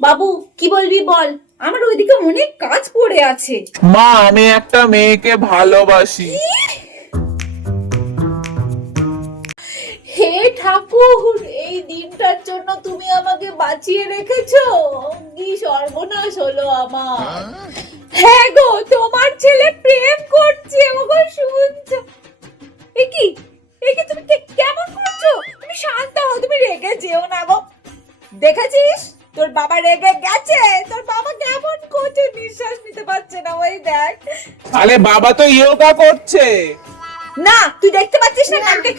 বাবু কি বলবি বল, আমার ওইদিকে অনেক কাজ পড়ে আছে। মা, আমি একটা মেয়েকে ভালোবাসি। হে ঠাকুর, এই দিনটার জন্য তুমি আমাকে বাঁচিয়ে রেখেছো। কি সর্বনাশ হলো আমার। হ্যাঁ গো, তোমার ছেলে প্রেম করছে। ওগো শুনছো? এ কি তুমি কেমন করছো? তুমি শান্ত হও, তুমি রেগে যেও না গো। দেখেছিস তোর বাবা রেগে গেছে। তোর বাবা কেমন করছে, নিঃশ্বাস নিতে পারছে না। ওই দেখ। আরে বাবা তো ইয়োগা করছে। না তুই দেখতে পাচ্ছিস না কালকে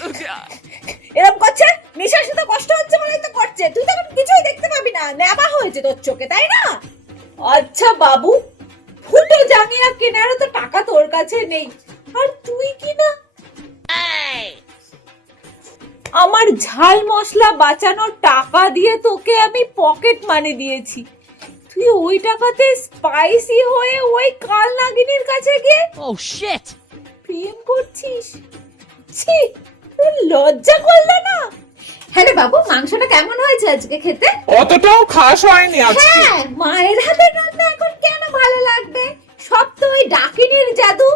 এরকম করছে? নিঃশ্বাস নিতে কষ্ট হচ্ছে বলেই তো করছে। তুই তো এখন কিছুই দেখতে পাবি না, নেবা হয়েছে তোর চোখে, তাই না? আচ্ছা বাবু, ফুটো জাঙ্গিয়া কেনারও তো টাকা তোর কাছে নেই, আর তুই কি না আমার ঝাল মশলা বাঁচানোর টাকা দিয়ে তোকে আমি পকেট মানি দিয়েছি। তুই ওই টাকাতে স্পাইসি হয়ে ওই কাল নাগিনীর কাছে গিয়ে প্রেম করছিস। ছি, তোর লজ্জা করলো না? হ্যাঁ রে বাবু, মাংসটা কেমন হয়েছে আজকে খেতে? অতটাও খাস হয়নি আজকে। হ্যাঁ, মায়ের হাতের রান্না এখন কেন ভালো লাগবে? সব তো ওই ডাকিনীর জাদু।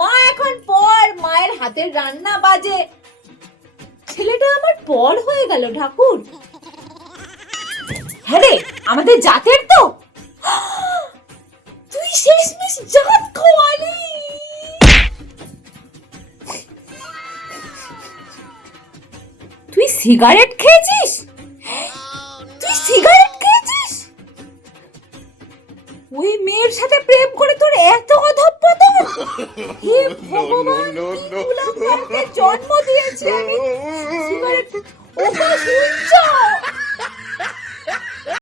মা এখন পর, মায়ের হাতের রান্না বাজে। ছেলেটা আমার পর হয়ে গেল ঠাকুর। হ্যাঁ রে, আমাদের জাতের তো। তুই শেষমেশ জাত খোয়ালি। তুই সিগারেট খেয়েছিস? তুই সিগারেট খেয়েছিস? ওই মেয়ের সাথে প্রেম করে তোর এত অধঃপতন! হে ভগবান, কি কুলাঙ্গারকে জন্ম দিয়েছি আমি। সিগারেট, ওগো শুনছো?